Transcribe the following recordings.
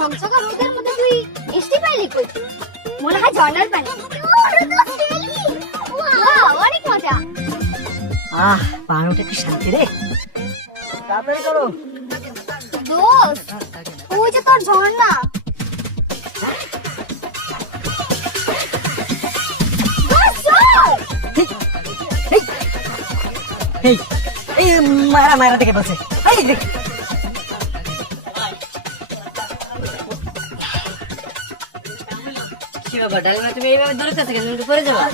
ঝকঝকা রোদের মধ্যে তুই বৃষ্টি পাইলি কই? মনে হয় ঝর্ণার পানি। ওয়াও, অনেক মজা। পানোটা কি শান্তি রে। তাড়াতাড়ি করো দোস্ত, ওই যে তোর ঝর্ণা। দোস্ত, চল। এই এই মারা দেখে বলছে এই দেখ কি ব্যাপার ডালিমা, তুমি এইভাবে দূরে কাছে গেলে তুমি পড়ে যাবা।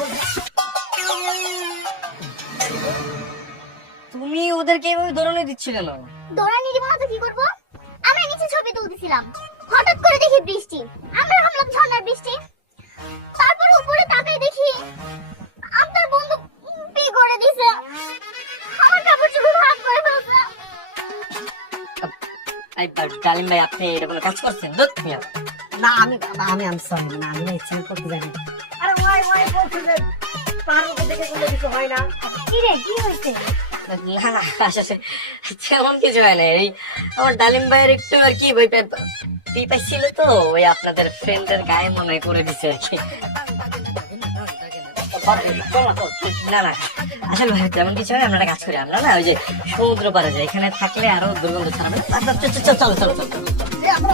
তুমি ওদেরকে এইভাবে দৌড়ানো দিচ্ছ কেন? দৌড়ানি দিব না তো কি করবো? আমরা নিচে ছবি তুলতেছিলাম, হঠাৎ করে দেখি বৃষ্টি। আমরা ভাবলাম ঝর্ণার বৃষ্টি। তারপর উপরে তাকাই দেখি আপনার বন্ধু পি করে দিছে। আমার কাপড় চোপড় ভাগ করে ফেলছে। ডালিম ভাই, আপনি এটা কোনো কাজ করছেন? ধুৎ মিয়া। না আমি সরি না, আমি না ইচ্ছা করতে জানি। আরে ওই বলছি যে পানোটা দেখে কোনো কিছু হয় না। কি রে, কি হয়েছে? না না, আসলে তেমন কিছু হয় না। এই আমার ডালিম ভাইয়ের একটু আর কি পিপাই ছিল তো, ওই আপনাদের ফ্রেন্ডের গায়ে মনে হয় করে দিছে আর কি। না না, আসলে ভাই তেমন কিছু হয় না। আমরা একটা কাজ করি, আমরা না ওই যে সমুদ্র পাড়ে যাই, এখানে থাকলে আরো দুর্গন্ধ ছাড়াবে। চলো চলো চলো। এই আমরা